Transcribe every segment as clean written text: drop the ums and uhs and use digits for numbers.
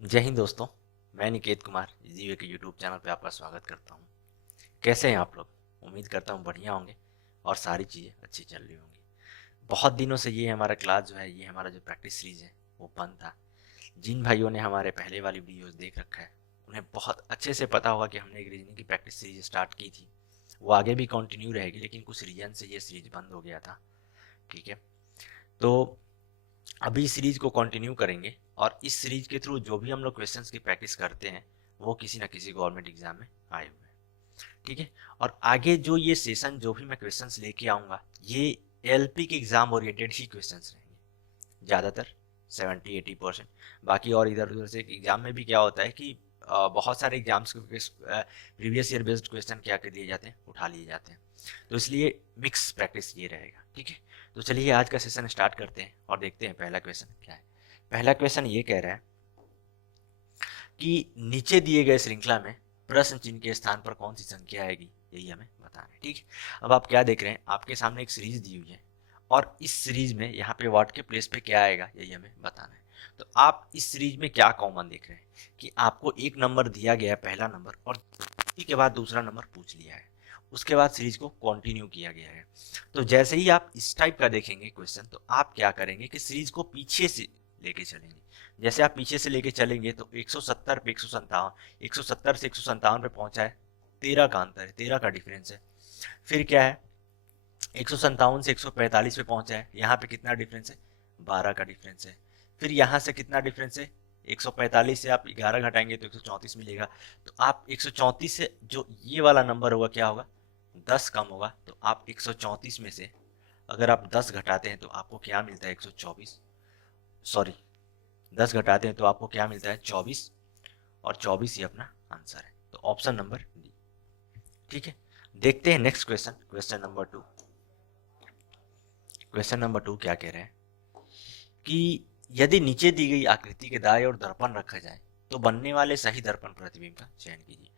जय हिंद दोस्तों। मैं निकेत कुमार जीवे के यूट्यूब चैनल पे आपका स्वागत करता हूँ। कैसे हैं आप लोग? उम्मीद करता हूँ बढ़िया होंगे और सारी चीज़ें अच्छी चल रही होंगी। बहुत दिनों से ये हमारा क्लास जो है, ये हमारा जो प्रैक्टिस सीरीज है वो बंद था। जिन भाइयों ने हमारे पहले वाली वीडियोस देख रखा है उन्हें बहुत अच्छे से पता होगा कि हमने एक रीजनिंग की प्रैक्टिस सीरीज स्टार्ट की थी। वो आगे भी कंटिन्यू रहेगी, लेकिन कुछ रीजन से ये सीरीज बंद हो गया था। ठीक है, तो अभी सीरीज को कंटिन्यू करेंगे और इस सीरीज के थ्रू जो भी हम लोग क्वेश्चंस की प्रैक्टिस करते हैं वो किसी ना किसी गवर्नमेंट एग्जाम में आए हुए हैं। ठीक है, और आगे जो ये सेशन जो भी मैं क्वेश्चंस लेके आऊँगा ये एलपी के एग्जाम ओरिएंटेड ही क्वेश्चंस रहेंगे ज़्यादातर, 70-80%। बाकी और इधर उधर से एग्जाम में भी क्या होता है कि बहुत सारे एग्जाम्स के प्रीवियस ईयर बेस्ड क्वेश्चन क्या कर दिए जाते हैं, उठा लिए जाते हैं। तो इसलिए मिक्स प्रैक्टिस ये रहेगा। ठीक है, तो चलिए आज का सेशन स्टार्ट करते हैं और देखते हैं पहला क्वेश्चन क्या है। पहला क्वेश्चन ये कह रहा है कि नीचे दिए गए श्रृंखला में प्रश्न चिन्ह के स्थान पर कौन सी संख्या आएगी, यही हमें बताना है। ठीक है, अब आप क्या देख रहे हैं, आपके सामने एक सीरीज दी हुई है और इस सीरीज में यहाँ पे व्हाट के प्लेस पे क्या आएगा यही हमें बताना है। तो आप इस सीरीज में क्या कॉमन देख रहे हैं कि आपको एक नंबर दिया गया है, पहला नंबर, और इसी के बाद दूसरा नंबर पूछ लिया है, उसके बाद सीरीज को कंटिन्यू किया गया है। तो जैसे ही आप इस टाइप का देखेंगे क्वेश्चन, तो आप क्या करेंगे कि सीरीज को पीछे से लेके चलेंगे। जैसे आप पीछे से लेके चलेंगे तो 170 पे 157, 170 से 157 पे पहुंचा है, 13 का अंतर है, 13 का डिफरेंस है। फिर क्या है, 157 से 145 पे पहुंचा है, यहाँ पे कितना डिफरेंस है, 12 का डिफरेंस है। फिर यहाँ से कितना डिफरेंस है, 145 से आप 11 घटाएंगे तो 134 मिलेगा। तो आप 134 से जो ये वाला नंबर होगा क्या होगा, 10 कम होगा। तो आप 134 में से अगर आप 10 घटाते हैं तो आपको क्या मिलता है, 124, सॉरी 10 घटाते हैं तो आपको क्या मिलता है, 24, और 24 ही अपना आंसर है। तो ऑप्शन नंबर डी। ठीक है, देखते हैं next question, question number 2। Question number 2 क्या कह रहे हैं कि यदि नीचे दी गई आकृति के दाएं ओर दर्पण रखा जाए तो बनने वाले सही दर्पण प्रतिबिंब का चयन कीजिए।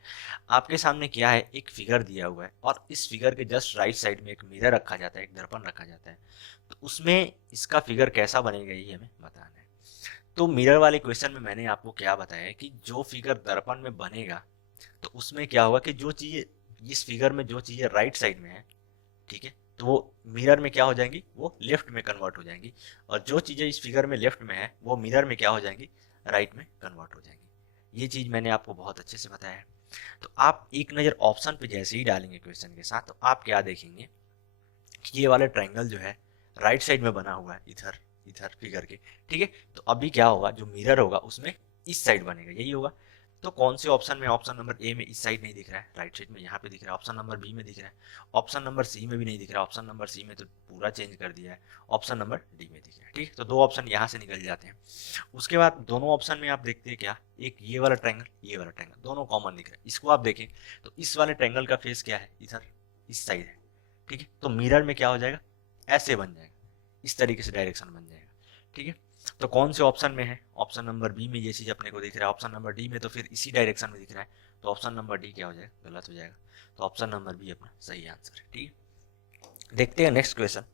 आपके सामने क्या है, एक फिगर दिया हुआ है और इस फिगर के जस्ट राइट साइड में एक मिरर रखा जाता है, एक दर्पण रखा जाता है। तो उसमें इसका फिगर कैसा बनेगा ये हमें बताना है। तो मिरर वाले क्वेश्चन में मैंने आपको क्या बताया है कि जो फिगर दर्पण में बनेगा तो उसमें क्या होगा कि जो चीज़ें इस फिगर में जो चीज़ें राइट साइड में है, ठीक है, तो वो मिरर में क्या हो जाएंगी, वो लेफ्ट में कन्वर्ट हो जाएंगी। और जो चीज़ें इस फिगर में लेफ्ट में है वो मिरर में क्या हो जाएंगी, राइट में कन्वर्ट हो जाएंगी। ये चीज़ मैंने आपको बहुत अच्छे से बताया है। तो आप एक नज़र ऑप्शन पे जैसे ही डालेंगे क्वेश्चन के साथ, तो आप क्या देखेंगे कि ये वाला ट्रायंगल जो है राइट साइड में बना हुआ है, इधर इधर फिगर के। ठीक है, तो अभी क्या होगा, जो मिरर होगा उसमें इस साइड बनेगा, यही होगा। तो कौन से ऑप्शन में, ऑप्शन नंबर ए में इस साइड नहीं दिख रहा है, राइट साइड में यहाँ पे दिख रहा है। ऑप्शन नंबर बी में दिख रहा है, ऑप्शन नंबर सी में भी नहीं दिख रहा, ऑप्शन नंबर सी में तो पूरा चेंज कर दिया है, ऑप्शन नंबर डी में दिख रहा है। ठीक है, तो दो ऑप्शन यहाँ से निकल जाते हैं। उसके बाद दोनों ऑप्शन में आप देखते हैं क्या, एक ये वाला ट्रायंगल, ये वाला ट्रायंगल, दोनों कॉमन दिख रहा है। इसको आप देखें तो इस वाले ट्रायंगल का फेस क्या है, इधर इस साइड है। ठीक है, तो मिरर में क्या हो जाएगा, ऐसे बन जाएगा, इस तरीके से डायरेक्शन बन जाएगा। ठीक है, तो कौन से ऑप्शन में है, ऑप्शन नंबर बी में ये चीज अपने को दिख रहा है, ऑप्शन नंबर डी में तो फिर इसी डायरेक्शन में दिख रहा है। तो ऑप्शन नंबर डी क्या हो जाएगा, गलत हो जाएगा। तो ऑप्शन नंबर बी अपना सही आंसर है। ठीक है, देखते हैं नेक्स्ट क्वेश्चन।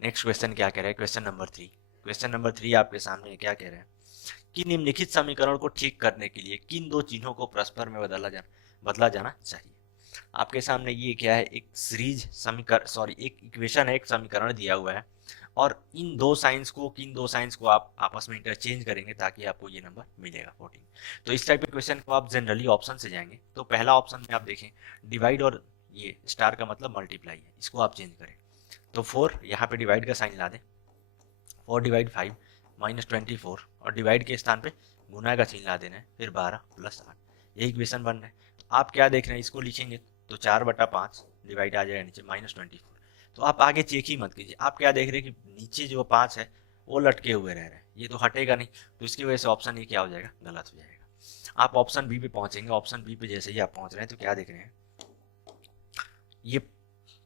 नेक्स्ट क्वेश्चन क्या कह रहा है, क्वेश्चन नंबर 3। क्वेश्चन नंबर 3 आपके सामने क्या कह रहे हैं कि निम्नलिखित समीकरण को ठीक करने के लिए किन दो चिन्हों को परस्पर में बदला जाना चाहिए। आपके सामने ये क्या है, एक सीरीज समीकरण, सॉरी एक इक्वेशन है, एक समीकरण दिया हुआ है और इन दो साइंस को, किन दो साइंस को आप आपस में इंटरचेंज करेंगे ताकि आपको ये नंबर मिलेगा 14। तो इस टाइप के क्वेश्चन को आप जनरली ऑप्शन से जाएंगे। तो पहला ऑप्शन में आप देखें डिवाइड, और ये स्टार का मतलब मल्टीप्लाई है, इसको आप चेंज करें। तो 4 यहाँ पे डिवाइड का साइन ला दें, 4 डिवाइड 5 -24, और डिवाइड के स्थान पे गुना का चिन्ह ला देना है, फिर 12 + 8, यही इक्वेशन बन रहा है। तो आप क्या देख रहे हैं, इसको लिखेंगे तो 4/5 डिवाइड आ जाएगा नीचे -24। तो आप आगे चेक ही मत कीजिए, आप क्या देख रहे हैं कि नीचे जो 5 है वो लटके हुए रह रहे हैं, ये तो हटेगा नहीं। तो इसकी वजह से ऑप्शन ये क्या हो जाएगा, गलत हो जाएगा। आप ऑप्शन बी पे पहुंचेंगे, ऑप्शन बी पे जैसे ही आप पहुंच रहे हैं तो क्या देख रहे हैं, ये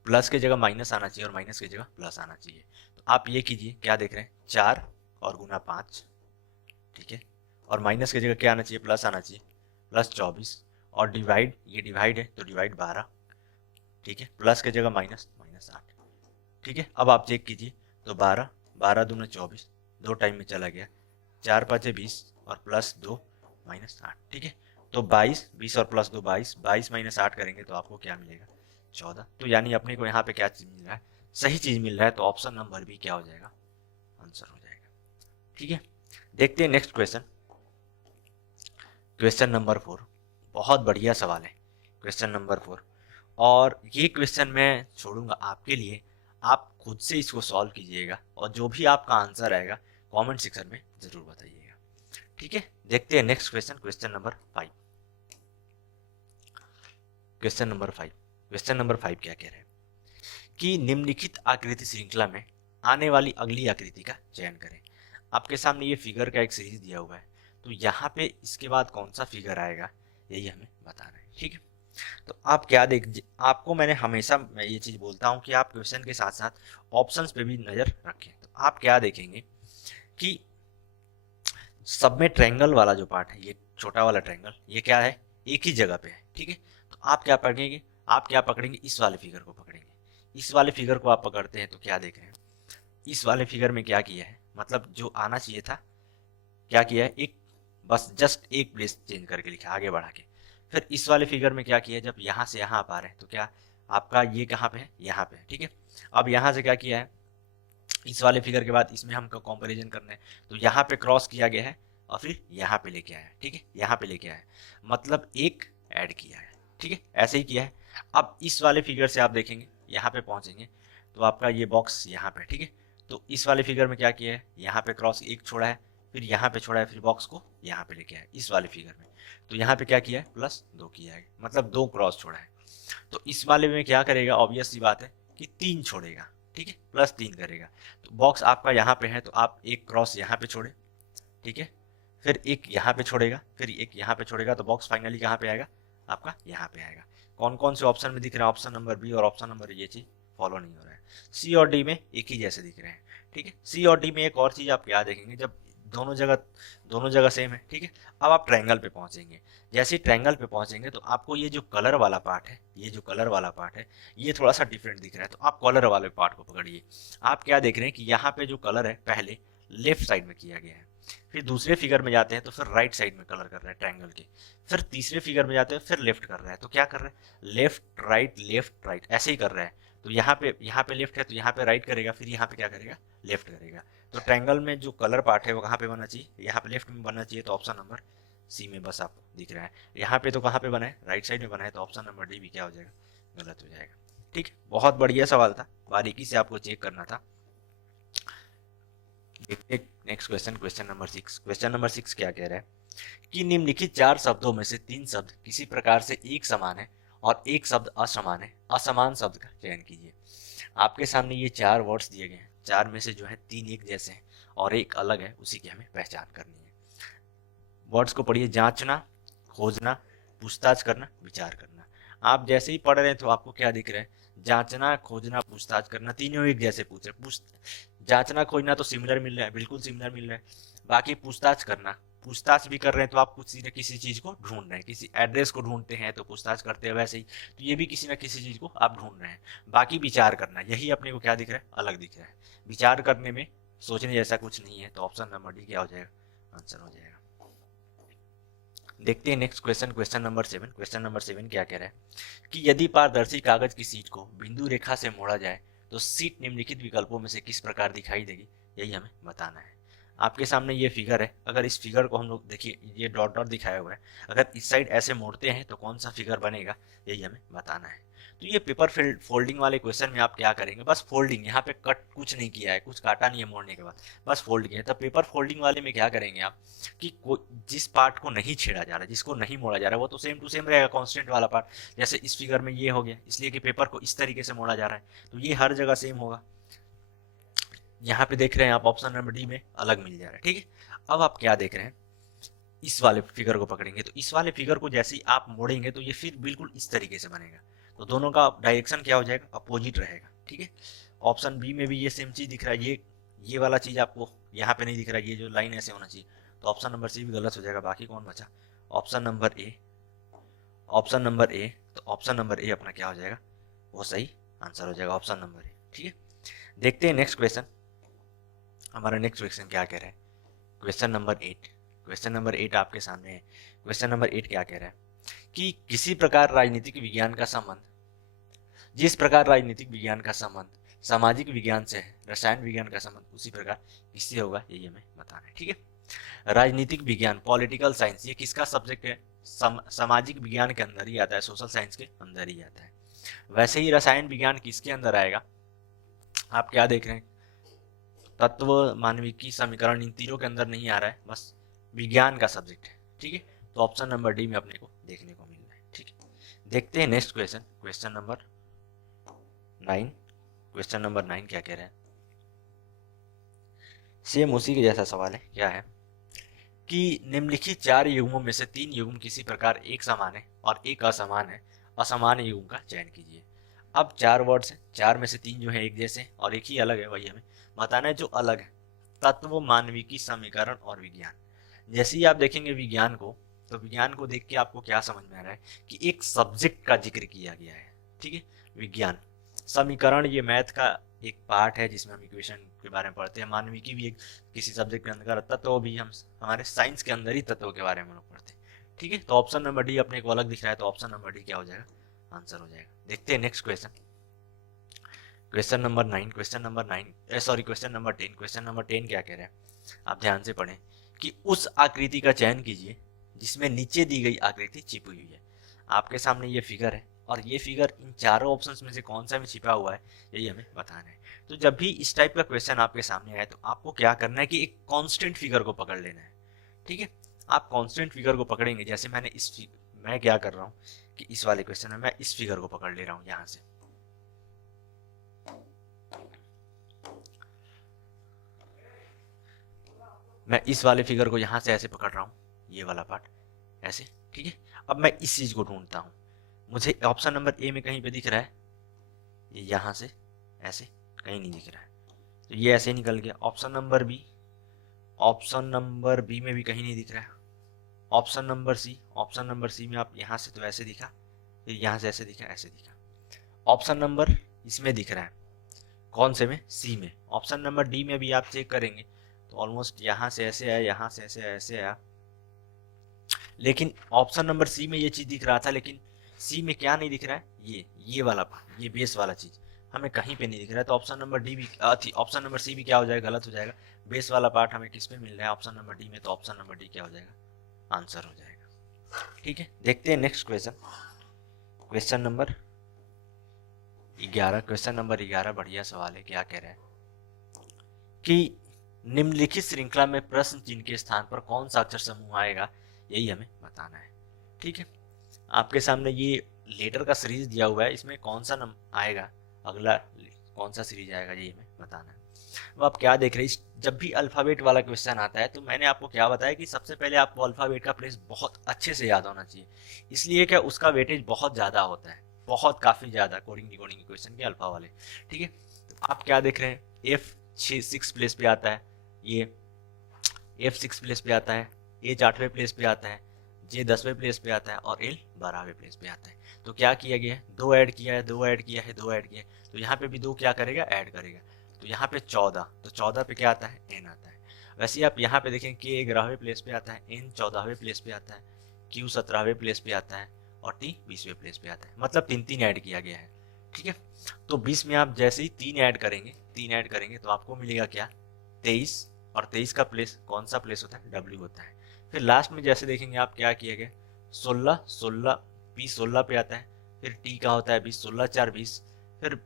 प्लस की जगह माइनस आना चाहिए और माइनस की जगह प्लस आना चाहिए। तो आप ये कीजिए, क्या देख रहे हैं, 4 और गुना 5, ठीक है, और माइनस की जगह क्या आना चाहिए, प्लस आना चाहिए, +24, और डिवाइड, ये डिवाइड है तो डिवाइड 12, ठीक है, प्लस की जगह माइनस, -8। ठीक है, अब आप चेक कीजिए तो 12, 12 दूना 24, दो टाइम में चला गया, 4 × 5 = 20, और प्लस 2 माइनस 8, ठीक है। तो 22, 20 और प्लस 2 22, 22 माइनस 8 करेंगे तो आपको क्या मिलेगा, 14। तो यानी अपने को यहाँ पे क्या चीज मिल रहा है, सही चीज मिल रहा है, तो ऑप्शन नंबर बी क्या हो जाएगा, आंसर हो जाएगा, ठीक है। देखते हैं नेक्स्ट क्वेश्चन, क्वेश्चन नंबर 4। बहुत बढ़िया सवाल है क्वेश्चन नंबर 4, और ये क्वेश्चन मैं छोड़ूंगा आपके लिए, आप खुद से इसको सॉल्व कीजिएगा और जो भी आपका आंसर आएगा कमेंट सेक्शन में जरूर बताइएगा, ठीक है। देखते हैं next question, question number 5। Question number 5, question number 5 क्या कह रहे हैं कि निम्नलिखित आकृति श्रृंखला में आने वाली अगली आकृति का चयन करें। आपके सामने ये फिगर का एक सीरीज दिया हुआ है, तो यहाँ पे इसके बाद कौन सा फिगर आएगा यही हमें बताना है, ठीक है। तो आप क्या आपको मैंने हमेशा मैं ये चीज बोलता हूँ कि आप क्वेश्चन के साथ साथ ऑप्शंस पे भी नजर रखें। तो आप क्या देखेंगे कि सब में ट्रायंगल वाला जो पार्ट है, ये छोटा वाला ट्रायंगल, ये क्या है, एक ही जगह पे है, ठीक है। तो आप क्या पकड़ेंगे, आप क्या पकड़ेंगे, इस वाले फिगर को पकड़ेंगे। इस वाले फिगर को आप पकड़ते हैं तो क्या देख रहे हैं, इस वाले फिगर में क्या किया है, मतलब जो आना चाहिए था क्या किया है, एक बस जस्ट एक प्लेस चेंज करके लिखा आगे बढ़ा के। फिर इस वाले फिगर में क्या किया है, जब यहाँ से यहाँ आप आ रहे हैं तो क्या आपका ये कहाँ पे है, यहाँ पे है, ठीक है। अब यहाँ से क्या किया है, इस वाले फिगर के बाद इसमें हमको कंपैरिजन करना है, तो यहाँ पे क्रॉस किया गया है और फिर यहाँ पे लेके आया है, ठीक है, यहाँ पे लेके आया है, मतलब एक ऐड किया है, ठीक है, ऐसे ही किया है। अब इस वाले फिगर से आप देखेंगे, यहाँ पे पहुंचेंगे तो आपका ये बॉक्स यहाँ पे, ठीक है। तो इस वाले फिगर में क्या किया है, यहाँ पे क्रॉस एक छोड़ा है, फिर यहाँ पे छोड़ा है, फिर बॉक्स को यहाँ पे लेके आया इस वाले फिगर में, तो यहाँ पे क्या किया है, +2 किया है, मतलब 2 क्रॉस छोड़ा है। तो इस वाले में क्या करेगा, ऑब्वियस सी बात है कि 3 छोड़ेगा, ठीक है, +3 करेगा। तो बॉक्स आपका यहाँ पे है तो आप एक क्रॉस यहाँ पे छोड़े, ठीक है, फिर एक यहाँ पे छोड़ेगा, फिर एक यहाँ पे छोड़ेगा, तो बॉक्स फाइनली कहाँ पे आएगा, आपका यहाँ पे आएगा। कौन कौन से ऑप्शन में दिख रहा है, ऑप्शन नंबर बी और ऑप्शन नंबर, ये चीज फॉलो नहीं हो रहा है। सी और डी में एक ही जैसे दिख रहे हैं, ठीक है। सी और डी में एक और चीज आप क्या देखेंगे, जब दोनों जगह सेम है, ठीक है। अब आप ट्रायंगल पे पहुंचेंगे, जैसे ट्रायंगल पे पहुंचेंगे तो आपको ये जो कलर वाला पार्ट है, ये जो कलर वाला पार्ट है ये थोड़ा सा डिफरेंट दिख रहा है, तो आप कलर वाले पार्ट को पकड़िए। आप क्या देख रहे हैं कि यहाँ पे जो कलर है पहले लेफ्ट साइड में किया गया है, फिर दूसरे फिगर में जाते हैं तो फिर राइट साइड में कलर कर रहा है ट्रायंगल के, फिर तीसरे फिगर में जाते हैं फिर लेफ्ट कर रहा है। तो क्या कर रहा है, लेफ्ट राइट ऐसे ही कर रहा है। तो यहाँ पे लेफ्ट है तो यहाँ पे राइट करेगा, फिर यहाँ पे क्या करेगा, लेफ्ट करेगा। तो ट्रायंगल में जो कलर पार्ट है वो कहाँ पे बनना चाहिए, यहाँ पे लेफ्ट में बनना चाहिए, तो ऑप्शन नंबर सी में बस आपको दिख रहा है। यहाँ पे तो कहाँ पे बना है, राइट साइड में बना है, तो ऑप्शन नंबर डी भी क्या हो जाएगा, गलत हो जाएगा, ठीक है। बहुत बढ़िया सवाल था, बारीकी से आपको चेक करना था। देखते next question, question number 6। Question number 6 क्या कह रहा है कि निम्नलिखित 4 शब्दों में से 3 शब्द किसी प्रकार से एक समान है और एक शब्द असमान है, असमान शब्द का चयन कीजिए। आपके सामने ये 4 वर्ड्स दिए गए हैं, 4 में से जो है 3 एक जैसे हैं और एक अलग है, उसी की हमें पहचान करनी है। वर्ड्स को पढ़िए, जांचना, खोजना, पूछताछ करना, विचार करना। आप जैसे ही पढ़ रहे हैं तो आपको क्या दिख रहा है, जांचना, खोजना, पूछताछ करना, तीनों एक जैसे पूछ रहे हैं। जांचना खोजना तो सिमिलर मिल रहा है, बिल्कुल सिमिलर मिल रहा है। बाकी पूछताछ करना, पूछताछ भी कर रहे हैं तो आप किसी न किसी चीज को ढूंढ रहे हैं, किसी एड्रेस को ढूंढते हैं तो पूछताछ करते हैं, वैसे ही तो ये भी किसी न किसी चीज को आप ढूंढ रहे हैं। बाकी विचार करना, यही अपने को क्या दिख रहा है, अलग दिख रहा है। विचार करने में सोचने जैसा कुछ नहीं है, तो ऑप्शन नंबर डी क्या हो जाएगा, आंसर हो जाएगा। देखते हैं next question, question number 7। Question number 7 क्या कह रहा है कि यदि पारदर्शी कागज की शीट को बिंदु रेखा से मोड़ा जाए तो शीट निम्नलिखित विकल्पों में से किस प्रकार दिखाई देगी, यही हमें बताना है। आपके सामने ये फिगर है, अगर इस फिगर को हम लोग देखिए, ये डॉट डॉट दिखाया हुआ है, अगर इस साइड ऐसे मोड़ते हैं तो कौन सा फिगर बनेगा, यही हमें बताना है। तो ये पेपर फोल्डिंग वाले क्वेश्चन में आप क्या करेंगे, बस फोल्डिंग, यहाँ पे कट कुछ नहीं किया है, कुछ काटा नहीं है मोड़ने के बाद, बस फोल्ड किया है। तो पेपर फोल्डिंग वाले में क्या करेंगे आप कि जिस पार्ट को नहीं छेड़ा जा रहा, जिसको नहीं मोड़ा जा रहा, वो तो सेम टू सेम रहेगा, कांस्टेंट वाला पार्ट। जैसे इस फिगर में ये हो गया, इसलिए कि पेपर को इस तरीके से मोड़ा जा रहा है, तो ये हर जगह सेम होगा। यहाँ पे देख रहे हैं आप ऑप्शन नंबर डी में अलग मिल जा रहा है, ठीक है। अब आप क्या देख रहे हैं, इस वाले फिगर को पकड़ेंगे, तो इस वाले फिगर को जैसे ही आप मोड़ेंगे तो ये फिर बिल्कुल इस तरीके से बनेगा, तो दोनों का डायरेक्शन क्या हो जाएगा, अपोजिट रहेगा, ठीक है। ऑप्शन बी में भी ये सेम चीज दिख रहा है, ये वाला चीज आपको यहाँ पे नहीं दिख रहा है, ये जो लाइन ऐसे होना चाहिए, तो ऑप्शन नंबर सी भी गलत हो जाएगा। बाकी कौन बचा, option number A, option number A, तो ऑप्शन नंबर ए अपना क्या हो जाएगा, वो सही आंसर हो जाएगा, ऑप्शन नंबर ए, ठीक है। देखते हैं नेक्स्ट क्वेश्चन, हमारा नेक्स्ट क्वेश्चन क्या कह रहा है, क्वेश्चन नंबर 8। क्वेश्चन नंबर 8 आपके सामने है। क्वेश्चन नंबर 8 क्या कह रहा है कि किसी प्रकार राजनीतिक विज्ञान का संबंध, जिस प्रकार राजनीतिक विज्ञान का संबंध सामाजिक विज्ञान से है, रसायन विज्ञान का संबंध उसी प्रकार किससे होगा, यही हमें बताना है। ठीक है, राजनीतिक विज्ञान पॉलिटिकल साइंस ये किसका सब्जेक्ट है, सामाजिक विज्ञान के अंदर ही आता है, सोशल साइंस के अंदर ही आता है। वैसे ही रसायन विज्ञान किसके अंदर आएगा, आप क्या देख रहे हैं, तत्व मानविकी समीकरण इन तीनों के अंदर नहीं आ रहा है, बस विज्ञान का सब्जेक्ट है। ठीक है, तो ऑप्शन नंबर डी में अपने को देखने को मिल रहा है। ठीक है, देखते हैं next question, question number 9। Question number 9 क्या कह रहा है, सेम उसी के जैसा सवाल है। क्या है कि निम्नलिखित 4 युग्मों में से 3 युग्म किसी प्रकार एक समान है और एक असमान है, असमान युग्म का चयन कीजिए। अब 4 वर्ड्स हैं, 4 में से 3 जो है एक जैसे और एक ही अलग है, वही हमें बताना है जो अलग है। तत्व मानविकी समीकरण और विज्ञान। जैसे ही आप देखेंगे विज्ञान को, तो विज्ञान को देख के आपको क्या समझ में आ रहा है कि एक सब्जेक्ट का जिक्र किया गया है। ठीक है, विज्ञान, समीकरण ये मैथ का एक पार्ट है जिसमें हम इक्वेशन के बारे में पढ़ते हैं। मानविकी भी एक किसी सब्जेक्ट के अंदर आता है, तो भी हम हमारे साइंस के अंदर ही तत्वों के बारे में लोग पढ़ते हैं। ठीक है, तो ऑप्शन नंबर डी अपने को अलग दिख रहा है, तो ऑप्शन नंबर डी क्या हो जाएगा, आंसर हो जाएगा। देखते हैं next question, question number 9। Question number 9 sorry question number 10। Question number 10 क्या कह रहे हैं, आप ध्यान से पढ़ें कि उस आकृति का चयन कीजिए जिसमें नीचे दी गई आकृति छिपी हुई है। आपके सामने ये फिगर है और ये फिगर इन चारों ऑप्शंस में से कौन सा में छिपा हुआ है, यही हमें बताना है। तो जब भी इस टाइप का क्वेश्चन आपके सामने आए तो आपको क्या करना है कि एक कांस्टेंट फिगर को पकड़ लेना है। ठीक है, आप कांस्टेंट फिगर को पकड़ेंगे, जैसे मैं क्या कर रहा हूँ कि इस वाले क्वेश्चन में मैं इस फिगर को पकड़ ले रहा हूँ, यहाँ से मैं इस वाले फिगर को यहाँ से ऐसे पकड़ रहा हूँ, ये वाला पार्ट ऐसे। ठीक है, अब मैं इस चीज को ढूंढता हूँ, मुझे ऑप्शन नंबर ए में कहीं पे दिख रहा है, ये यहाँ से ऐसे कहीं नहीं दिख रहा है, तो ये ऐसे निकल गया। Option number B, option number B में भी कहीं नहीं दिख रहा है। Option number C, option number C में आप यहाँ से तो ऐसे दिखा, फिर यहाँ से ऐसे दिखा, ऐसे दिखा। ऑप्शन नंबर इसमें दिख रहा है, कौन से में, सी में। ऑप्शन नंबर डी में भी आप चेक करेंगे तो ऑलमोस्ट यहाँ से ऐसे आया, यहाँ से ऐसे ऐसे आया, लेकिन ऑप्शन नंबर सी में ये चीज दिख रहा था, लेकिन सी में क्या नहीं दिख रहा है, ये वाला पार्ट, ये बेस वाला चीज हमें कहीं पे नहीं दिख रहा है। तो ऑप्शन नंबर डी भी ऑप्शन नंबर सी भी क्या हो जाएगा, गलत हो जाएगा। बेस वाला पार्ट हमें किस पे मिल रहा है, ऑप्शन नंबर डी में, तो ऑप्शन नंबर डी क्या हो जाएगा, आंसर हो जाएगा। ठीक है, देखते हैं next question, question number 11। Question number 11 बढ़िया सवाल है। क्या कह रहा है कि निम्नलिखित श्रृंखला में प्रश्न चिन्ह के स्थान पर कौन सा अक्षर समूह आएगा, यही हमें बताना है। ठीक है, आपके सामने ये लेटर का सीरीज दिया हुआ है, इसमें कौन सा नंबर आएगा, अगला कौन सा सीरीज आएगा, यही हमें बताना है। अब आप क्या देख रहे हैं, जब भी अल्फाबेट वाला क्वेश्चन आता है तो मैंने आपको क्या बताया कि सबसे पहले आपको अल्फाबेट का प्लेस बहुत अच्छे से याद होना चाहिए, इसलिए क्या उसका वेटेज बहुत ज़्यादा होता है, बहुत काफ़ी ज़्यादा कोडिंग डिकोडिंग के क्वेश्चन के अल्फा वाले। ठीक है, तो आप क्या देख रहे हैं, F6 प्लेस पे आता है, ये F6 प्लेस पे आता है, H 8वें प्लेस पे आता है, J 10वें प्लेस पे आता है और L 12वें प्लेस पे आता है। तो क्या किया गया है, 2 ऐड किया है, 2 ऐड किया है, 2 ऐड किया है, तो यहाँ पे भी 2 क्या करेगा, ऐड करेगा, तो यहाँ पे 14, तो 14 पे क्या आता है, N आता है। वैसे ही आप यहाँ पे देखें K 11वें प्लेस पे आता है, N 14वें प्लेस पे आता है, Q 17वें प्लेस पे आता है और T 20वें प्लेस पे आता है, मतलब 3-3 ऐड किया गया है। ठीक है, तो 20 में आप जैसे ही 3 ऐड करेंगे तो आपको मिलेगा क्या, 23, और 23 का प्लेस कौन सा प्लेस होता है, W होता है। फिर लास्ट में जैसे देखेंगे आप क्या किया गया, 16 P 16 पे आता है, फिर T का होता है 20, 16 4 20, फिर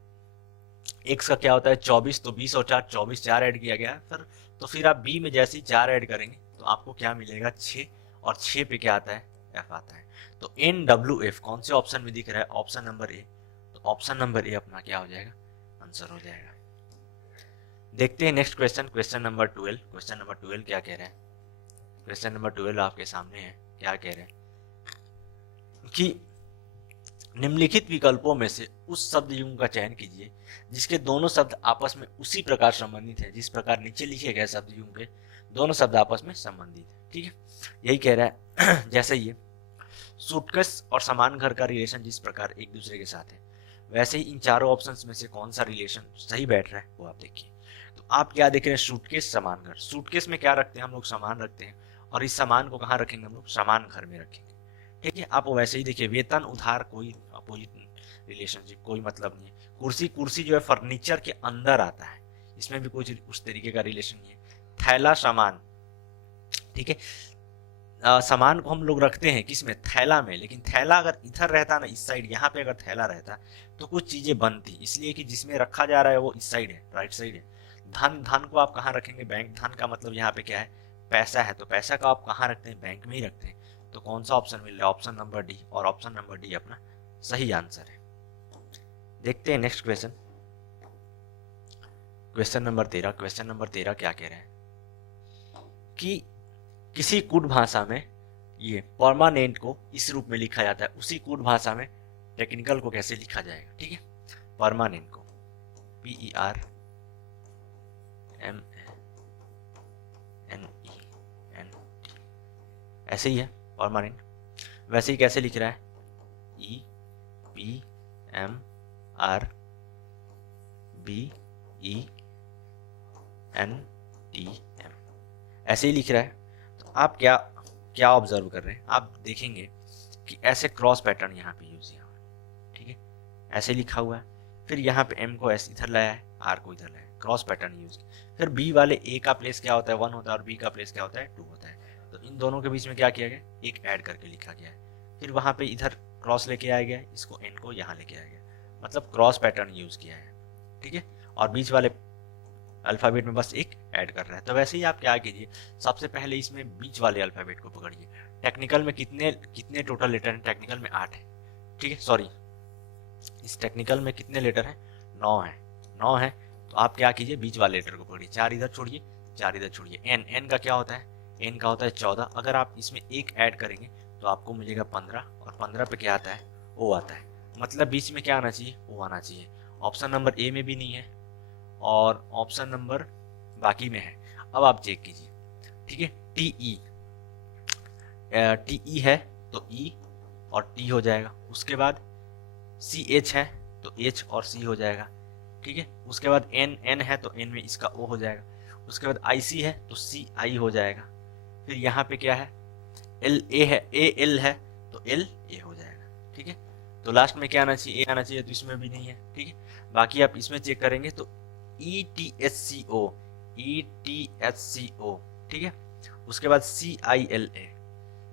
X का क्या होता है 24, तो 20 और 4 24, 4 ऐड किया गया है। तो फिर आप B में जैसे ही 4 ऐड करेंगे तो आपको क्या मिलेगा, 6, और 6 पे क्या आता है, F आता है। तो NWF कौन से ऑप्शन में दिख रहा है, ऑप्शन नंबर ए, तो ऑप्शन नंबर ए अपना क्या हो जाएगा, आंसर हो जाएगा। देखते हैं next question, question number 12। Question number 12 क्या कह रहे हैं, क्वेश्चन नंबर 12 आपके सामने है। क्या कह रहे हैं कि निम्नलिखित विकल्पों में से उस शब्द युग्म का चयन कीजिए जिसके दोनों शब्द आपस में उसी प्रकार संबंधित है जिस प्रकार नीचे लिखे गए शब्द युग्म के दोनों शब्द आपस में संबंधित है। ठीक है, यही कह रहा है जैसे ये सूटकेस और सामान घर का रिलेशन जिस प्रकार एक दूसरे के साथ है, वैसे ही इन चारों ऑप्शंस में से कौन सा रिलेशन सही बैठ रहा है वो आप देखिए। तो आप क्या देख रहे हैं, सूटकेस सामान घर। सूटकेस में क्या रखते हैं हम लोग, सामान रखते हैं, और इस सामान को कहाँ रखेंगे हम लोग, सामान घर में रखेंगे। ठीक है, आप वैसे ही देखिए, वेतन उधार कोई अपोजिट रिलेशनशिप, कोई मतलब नहीं है। कुर्सी, कुर्सी जो है फर्नीचर के अंदर आता है, इसमें भी कुछ उस तरीके का रिलेशन नहीं है। थैला सामान, ठीक है, सामान को हम लोग रखते हैं किस में, थैला में, लेकिन थैला अगर इधर रहता ना, इस साइड यहाँ पे अगर थैला रहता तो कुछ चीजें बनती, इसलिए कि जिसमें रखा जा रहा है वो इस साइड है, राइट साइड है। धन, धन को आप कहाँ रखेंगे, बैंक। धन का मतलब यहाँ पे क्या है, पैसा है, तो पैसा को आप कहाँ रखते हैं, बैंक में ही रखते हैं। तो कौन सा ऑप्शन मिल रहा है, ऑप्शन नंबर डी, और ऑप्शन नंबर डी अपना सही आंसर है। देखते हैं next question, question number 13। Question number 13 क्या कह रहे हैं कि किसी कूट भाषा में ये परमानेंट को इस रूप में लिखा जाता है, उसी कूट भाषा में टेक्निकल को कैसे लिखा जाएगा। ठीक है, परमानेंट को PERMANENT ऐसे ही है परमानेंट। वैसे ही कैसे लिख रहा है, EPMRBENTM ऐसे ही लिख रहा है। तो आप क्या क्या ऑब्जर्व कर रहे हैं, आप देखेंगे कि ऐसे क्रॉस पैटर्न यहाँ पे यूज किया हुआ है। ठीक है, ऐसे लिखा हुआ है, फिर यहाँ पे M को ऐसे इधर लाया है, R को इधर लाया है, क्रॉस पैटर्न यूज किया। फिर B वाले A का प्लेस क्या होता है, 1 होता है, और B का प्लेस क्या होता है, 2 होता है। तो इन दोनों के बीच में क्या किया गया, एक ऐड करके लिखा गया है। फिर वहाँ पे इधर क्रॉस लेके आया गया, इसको N को यहाँ लेके आया गया, मतलब क्रॉस पैटर्न यूज किया है। ठीक है, और बीच वाले अल्फाबेट में बस एक ऐड कर रहा है। तो वैसे ही आप क्या कीजिए, सबसे पहले इसमें बीच वाले अल्फाबेट को पकड़िए। टेक्निकल में कितने कितने टोटल लेटर हैं, टेक्निकल में 8 है। ठीक है, सॉरी, इस टेक्निकल में कितने लेटर हैं, 9 है, 9 है। तो आप क्या कीजिए, बीच वाले लेटर को पकड़िए, 4 इधर छोड़िए, 4 इधर छोड़िए। N का क्या होता है, N का होता है 14। अगर आप इसमें एक ऐड करेंगे तो आपको मिलेगा 15, और 15 पे क्या आता है, O आता है। मतलब बीच में क्या आना चाहिए, O आना चाहिए। ऑप्शन नंबर ए में भी नहीं है, और ऑप्शन नंबर बाकी में है। अब आप चेक कीजिए। ठीक है, TE है तो E और T हो जाएगा। उसके बाद CH है तो H और C हो जाएगा। ठीक है, उसके बाद N है तो N में इसका O हो जाएगा। उसके बाद IC है तो CI हो जाएगा। फिर यहाँ पे क्या है, LA है, AL है तो LA हो जाएगा। ठीक है, तो लास्ट में क्या आना चाहिए, A आना चाहिए, तो इसमें भी नहीं है। ठीक है, बाकी आप इसमें चेक करेंगे तो ETHCO, ETHCO। ठीक है, उसके बाद CILA,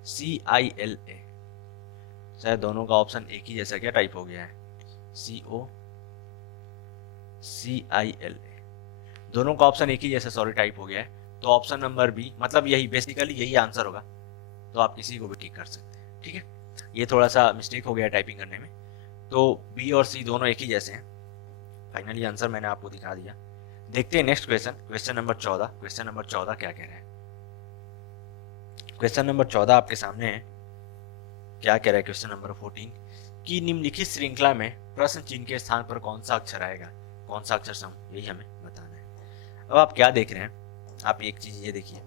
CILA। शायद दोनों का ऑप्शन एक ही जैसा क्या टाइप हो गया है, CO CILA, दोनों का ऑप्शन एक ही जैसा सॉरी टाइप हो गया है। तो ऑप्शन नंबर बी, मतलब यही बेसिकली यही आंसर होगा। तो आप किसी को भी ठीक कर सकते हैं। ठीक है, ये थोड़ा सा मिस्टेक हो गया टाइपिंग करने में। तो बी और सी दोनों एक ही जैसे हैं। फाइनली आंसर मैंने आपको दिखा दिया। देखते हैं next question, question number 14। Question number 14 क्या कह रहा है, क्वेश्चन नंबर 14 आपके सामने है। क्या कह रहा है क्वेश्चन नंबर 14 कि निम्नलिखित श्रृंखला में प्रश्न चिन्ह के स्थान पर कौन सा अक्षर आएगा, कौन सा अक्षर समूह, यही हमें बताना है। अब आप क्या देख रहे हैं, आप एक चीज ये देखिए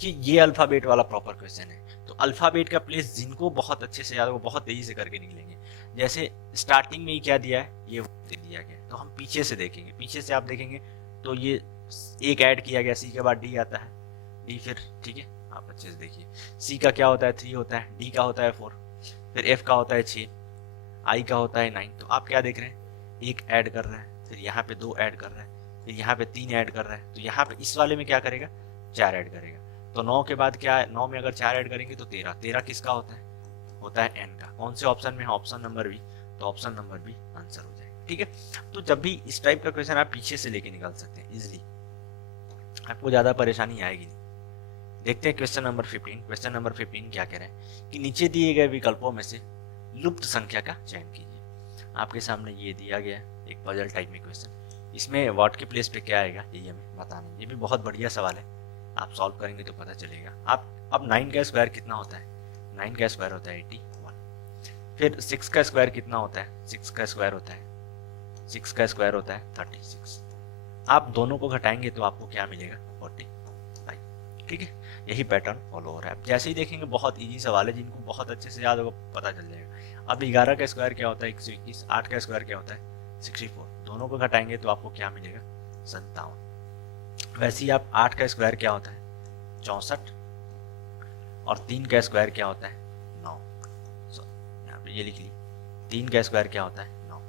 कि ये अल्फाबेट वाला प्रॉपर क्वेश्चन है। तो अल्फाबेट का प्लेस जिनको बहुत अच्छे से याद है वो बहुत तेजी से करके निकलेंगे। जैसे स्टार्टिंग में ही क्या दिया है, ये दे दिया गया, तो हम पीछे से देखेंगे। पीछे से आप देखेंगे तो ये एक ऐड किया गया, सी के बाद डी आता है, डी फिर, ठीक है आप अच्छे से देखिए, सी का क्या होता है 3 होता है, डी का होता है 4, फिर एफ का होता है 6, आई का होता है 9। तो आप क्या देख रहे हैं, एक ऐड कर रहा है, फिर यहाँ पे 2 ऐड कर रहा है, फिर यहाँ पे 3 ऐड कर रहा है। तो यहाँ पे इस वाले में क्या करेगा, 4 ऐड करेगा। तो 9 के बाद क्या है, 9 में अगर 4 ऐड करेंगे तो 13, 13 किसका होता है एन का। कौन से ऑप्शन में है, ऑप्शन नंबर बी। तो ऑप्शन नंबर बी आंसर हो जाएगा। ठीक है, तो जब भी इस टाइप का क्वेश्चन आप पीछे से लेके निकाल सकते हैं इजिली, आपको ज्यादा परेशानी आएगी नहीं। देखते हैं क्वेश्चन नंबर 15। क्वेश्चन नंबर 15 क्या कह रहा है कि नीचे दिए गए विकल्पों में से लुप्त संख्या का चयन कीजिए। आपके सामने ये दिया गया एक पजल टाइप में क्वेश्चन, इसमें व्हाट के प्लेस पे क्या आएगा यही हमें बताना है। ये भी बहुत बढ़िया सवाल है, आप सॉल्व करेंगे तो पता चलेगा। आप अब 9 का स्क्वायर कितना होता है, 9 का स्क्वायर होता है 81। फिर 6 का स्क्वायर कितना होता है, 6 का स्क्वायर होता है 6 का स्क्वायर होता है 36। आप दोनों को घटाएंगे तो आपको क्या मिलेगा, 45। ठीक है, यही पैटर्न फॉलो हो रहा है। जैसे ही देखेंगे बहुत इजी सवाल है, जिनको बहुत अच्छे से याद होगा पता चल जाएगा। अब 11 का स्क्वायर क्या होता है 121, 8 का स्क्वायर क्या होता है 64। दोनों को घटाएंगे तो आपको क्या मिलेगा, 57। वैसे ही आप 8 का स्क्वायर क्या होता है 64, और 3 का स्क्वायर क्या होता है 9। सो यहाँ पे ये लिख ली, 3 का स्क्वायर क्या होता है 9।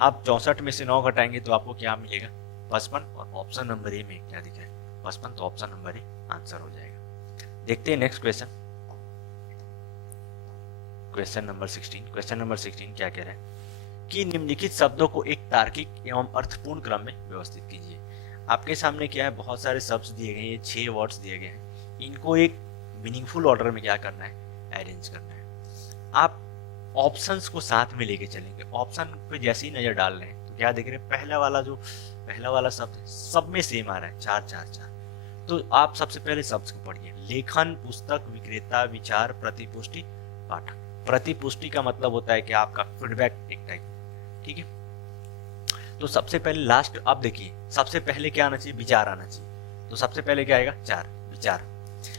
आप 64 में से 9 घटाएंगे तो आपको क्या मिलेगा 55, और ऑप्शन नंबर ए में क्या दिख रहा है 55, तो ऑप्शन नंबर ए आंसर हो जाएगा। देखते हैं next question, question number 16। Question number 16 क्या कह रहा है कि निम्नलिखित शब्दों को एक तार्किक एवं अर्थपूर्ण क्रम में व्यवस्थित कीजिए। आपके सामने क्या है, बहुत सारे शब्द दिए गए हैं, 6 वर्ड्स दिए गए हैं, इनको एक मीनिंगफुल ऑर्डर में क्या करना है, अरेंज करना है। आप ऑप्शंस को साथ में लेके चलेंगे। ऑप्शन पे जैसे ही नजर डाल रहे हैं तो क्या देख रहे हैं, पहला वाला शब्द है, सब में सेम आ रहा है 4 4 4। तो आप सबसे पहले शब्द को पढ़िए, लेखन, पुस्तक, विक्रेता, विचार, प्रतिपुष्टि, पाठक। प्रतिपुष्टि का मतलब होता है कि आपका फीडबैक एक टाइप, ठीक है। तो सबसे पहले लास्ट, अब देखिए सबसे पहले क्या आना चाहिए, विचार आना चाहिए। तो सबसे पहले क्या आएगा 4 विचार।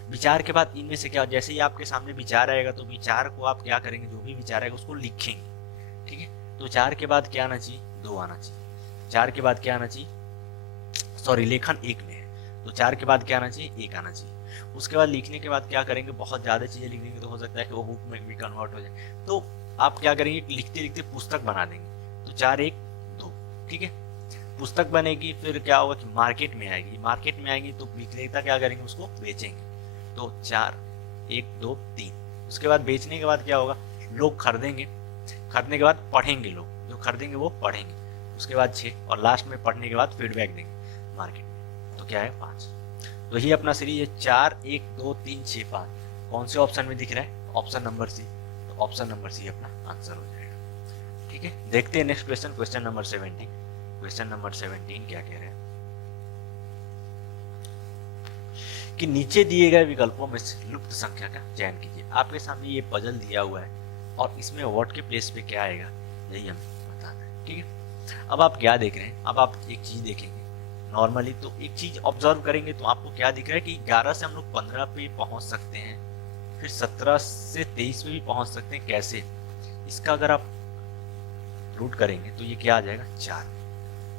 विचार के बाद इनमें से क्या, जैसे ही आपके सामने विचार आएगा तो विचार को आप क्या करेंगे, जो भी विचार आएगा उसको लिखेंगे, ठीक है। तो 4 के बाद क्या आना चाहिए, 2 आना चाहिए। 4 के बाद क्या आना चाहिए, सॉरी लेखन 1 में है, तो 4 के बाद क्या आना चाहिए, 1 आना चाहिए। उसके बाद लिखने के बाद क्या करेंगे, बहुत ज्यादा चीजें लिख देंगे तो हो सकता है कि वो बुक में भी कन्वर्ट हो जाए, तो आप क्या करेंगे, लिखते लिखते पुस्तक बना देंगे। तो 4 1 2, ठीक है। पुस्तक बनेगी, फिर क्या होगा कि मार्केट में आएगी, मार्केट में आएगी तो विक्रेता क्या करेंगे, उसको बेचेंगे। तो 4 1 2 3। उसके बाद बेचने के बाद क्या होगा, लोग खरीदेंगे, खरीदने के बाद पढ़ेंगे, लोग जो खरीदेंगे वो पढ़ेंगे। उसके बाद 6, और लास्ट में पढ़ने के बाद फीडबैक देंगे मार्केट में, तो क्या है 5। तो ये अपना सीरीज है 4 1 2 3 6 5। कौन से ऑप्शन में दिख रहा है, ऑप्शन नंबर सी, तो ऑप्शन नंबर सी अपना आंसर हो जाएगा, ठीक है। देखते हैं next question, question number 17। Question number 17 क्या कह रहे हैं कि नीचे दिए गए विकल्पों में से लुप्त संख्या का चयन कीजिए। आपके सामने ये पजल दिया हुआ है और इसमें वर्ड के प्लेस पे क्या आएगा, यही हमें बताना है, ठीक है। अब आप क्या देख रहे हैं, अब आप एक चीज देखेंगे नॉर्मली, तो एक चीज ऑब्जर्व करेंगे तो आपको क्या दिख रहा है कि 11 से हम लोग 15 पे पहुंच सकते हैं, फिर 17 से 23 पे भी पहुंच सकते हैं। कैसे, इसका अगर आप रूट करेंगे तो ये क्या आ जाएगा 4,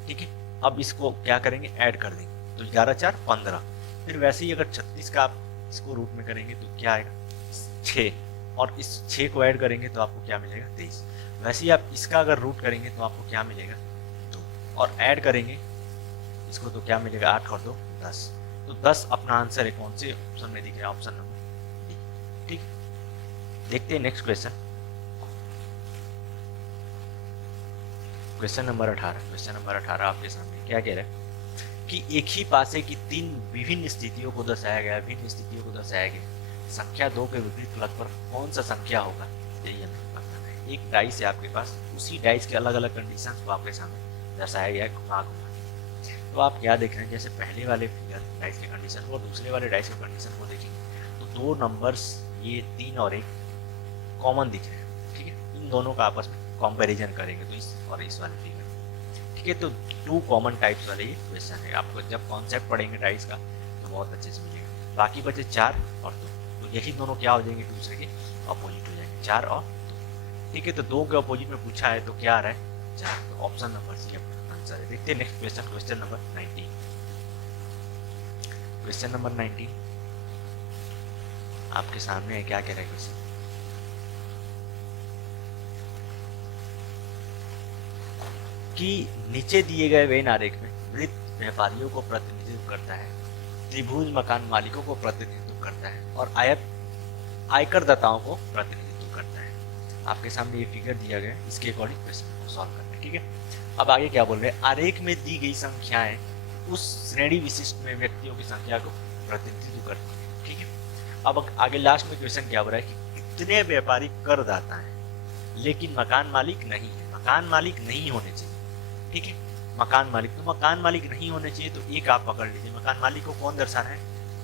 ठीक है। अब इसको क्या करेंगे, ऐड कर देंगे, तो 11 4 15। फिर वैसे ही अगर 36 का आप इसको रूट में करेंगे तो क्या आएगा 6, और इस 6 को ऐड करेंगे तो आपको क्या मिलेगा 23। वैसे ही आप इसका अगर रूट करेंगे तो आपको क्या मिलेगा 2, और ऐड करेंगे इसको तो क्या मिलेगा 8 और 2 10। तो 10 अपना आंसर है। कौन से ऑप्शन में दिख रहा है, ऑप्शन नंबर डी, ठीक है। देखते हैं next question, question number 18। Question number 18 आपके सामने क्या कह रहा है कि एक ही पासे की 3 विभिन्न स्थितियों को दर्शाया गया, विभिन्न स्थितियों को दर्शाया गया, संख्या 2 के विपरीत फलक पर कौन सा संख्या होगा, यही हमें बताना है। एक डाइस है आपके पास, उसी डाइस के अलग अलग कंडीशन को आपके सामने दर्शाया गया है घुमा घुमा। तो आप क्या देख रहे हैं, जैसे पहले वाले फिगर डाइस के कंडीशन को और दूसरे वाले डाइस के कंडीशन को देखेंगे तो 2 नंबर्स, ये 3 और 1 कॉमन दिख रहे हैं, ठीक है। इन दोनों का आपस में कंपैरिजन करेंगे तो इस और इस वाले फिगर, ठीक है। तो 2 कॉमन टाइप्स वाले ये क्वेश्चन है। आपको जब कॉन्सेप्ट पढ़ेंगे डाइस का तो बहुत अच्छे से मिलेगा। बाकी बचे 4 और 2, तो यही दोनों क्या हो जाएंगे, दूसरे के अपोजिट हो जाएंगे, 4 और 2, ठीक है। तो 2 के अपोजिट में पूछा है तो क्या आ रहा है 4, तो ऑप्शन नंबर सी अपना आंसर है। देखते हैं next question, question number 19। Question number 19 आपके सामने है, क्या कह रहा है क्वेश्चन कि नीचे दिए गए वेन आरेख में वृत्त व्यापारियों को प्रतिनिधित्व करता है, त्रिभुज मकान मालिकों को प्रतिनिधित्व करता है, और आयत आयकर दाताओं को प्रतिनिधित्व करता है। आपके सामने ये फिगर दिया गया है, इसके अकॉर्डिंग क्वेश्चन को सॉल्व करना है, ठीक है। अब आगे क्या बोल रहे हैं, आरेख में दी गई संख्याएं उस श्रेणी विशिष्ट में व्यक्तियों की संख्या को प्रतिनिधित्व करती है, ठीक है। अब आगे लास्ट में क्वेश्चन क्या बोल रहा है कि कितने व्यापारी करदाता हैं लेकिन मकान मालिक नहीं है। मकान मालिक नहीं होने चाहिए, ठीक है। मकान मालिक, तो मकान मालिक नहीं होने चाहिए, तो एक आप पकड़ लीजिए। मकान मालिक को कौन दर्शाना है,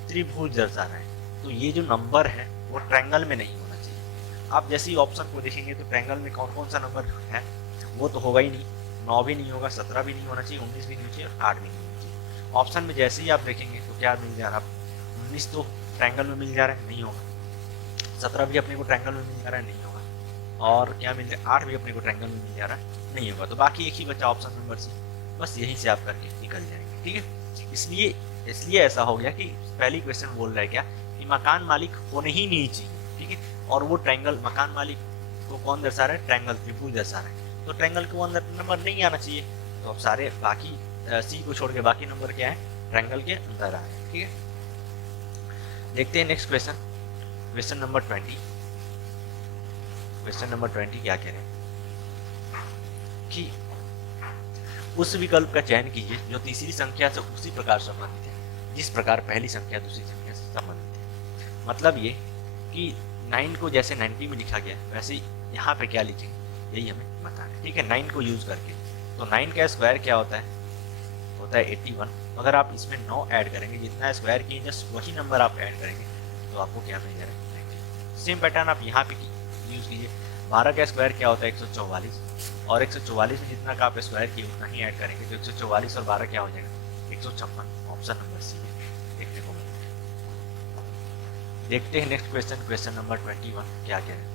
त्रिभुज दर्शाना है, तो ये जो नंबर है वो ट्रायंगल में नहीं होना चाहिए। आप जैसे ही ऑप्शन को देखेंगे तो ट्रायंगल में कौन कौन सा नंबर है, वो तो होगा ही नहीं, 9 भी नहीं होगा, 17 भी नहीं होना चाहिए, 19 भी नहीं होना चाहिए, 8 भी नहीं होना चाहिए। ऑप्शन में जैसे ही आप देखेंगे तो क्या मिल जा रहा है, 19 तो ट्रायंगल में मिल जा रहा है, नहीं होगा। 17 भी अपने को ट्रायंगल में मिल जा रहा है, नहीं होगा। और क्या मिल रहा है, 8 भी अपने को ट्रायंगल में मिल जा रहा है, नहीं होगा। तो बाकी एक ही बचा ऑप्शन नंबर सी, बस यहीं से आप करके निकल जाएंगे, ठीक है। इसलिए ऐसा हो गया कि पहली क्वेश्चन बोल रहा है क्या कि मकान मालिक होने ही नहीं चाहिए, ठीक है। और वो ट्रायंगल मकान मालिक को कौन दर्शा रहा है, ट्रायंगल, त्रिभुज दर्शा रहा है, तो ट्रायंगल के अंदर नंबर नहीं आना चाहिए। तो अब सारे बाकी सी को छोड़ के बाकी नंबर क्या है, ट्रायंगल के अंदर आ रहे हैं, ठीक है। देखते हैं next question, question number 20। Question number 20 क्या कह रहे हैं कि उस विकल्प का चयन कीजिए जो तीसरी संख्या से उसी प्रकार संबंधित है जिस प्रकार पहली संख्या दूसरी संख्या से संबंधित है। मतलब ये कि 9 को जैसे 90 में लिखा गया वैसे यहाँ पे क्या लिखेंगे यही हमें बताना है, ठीक है। 9 को यूज करके, तो 9 का स्क्वायर क्या होता है 81। अगर आप इसमें 9 ऐड करेंगे, जितना स्क्वायर किए जस्ट वही नंबर आप ऐड करेंगे तो आपको क्या मिल जाएगा। सेम पैटर्न आप यहाँ पे यूज कीजिए। 12 का स्क्वायर क्या होता है 144, और 144 में जितना का आप स्क्वायर किए उतना ही ऐड करेंगे तो 144 और 12 क्या हो जाएगा 156। ऑप्शन नंबर सी में देखने को मिलेगा। देखते हैं नेक्स्ट क्वेश्चन, क्वेश्चन नंबर 21 क्या कह रहे हैं।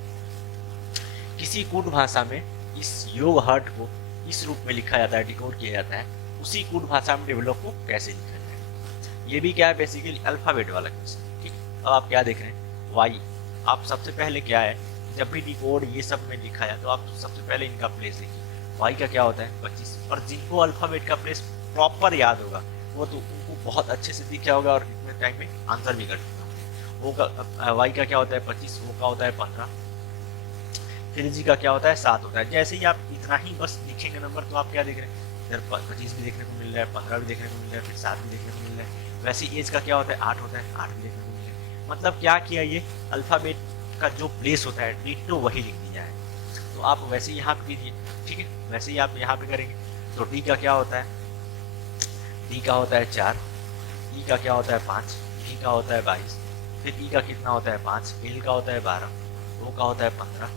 किसी कूट भाषा में इस योग हर्ट को इस रूप में लिखा जाता है, डिकोड किया जाता है, उसी कूट भाषा में डेवलप को कैसे लिखा जाए। ये भी क्या है, बेसिकली अल्फाबेट वाला क्वेश्चन, ठीक। अब आप क्या देख रहे हैं, वाई। आप सबसे पहले क्या है, जब भी डिकोड ये सब में लिखा है तो आप सबसे पहले इनका प्लेस देखिए। वाई का क्या होता है 25, और जिनको अल्फाबेट का प्लेस प्रॉपर याद होगा वो तो उनको बहुत अच्छे से दिखा होगा और इतने टाइम में आंसर भी कर सकता है। वो का वाई का क्या होता है 25, वो का होता है 15, फिर जी का क्या होता है 7 होता है। जैसे ही आप इतना ही बस लिखेंगे नंबर तो आप क्या देख रहे हैं, इधर 25 भी देखने को मिल रहा है, 15 भी देखने को मिल रहा है, फिर 7 भी देखने को मिल रहा है। वैसे एज का क्या होता है 8 होता है, 8 भी देखने को मिल रहा है। मतलब क्या किया, ये अल्फाबेट का जो प्लेस होता है डिट्टो वही लिख दिया है। तो आप वैसे ही यहाँ पे कीजिए, ठीक है, वैसे ही आप यहाँ पे करेंगे। तो डी का क्या होता है, डी का होता है 4, ई का क्या होता है 5, डी का होता है 22, फिर ई का कितना होता है 5, एल का होता है 12, ओ का होता है 15,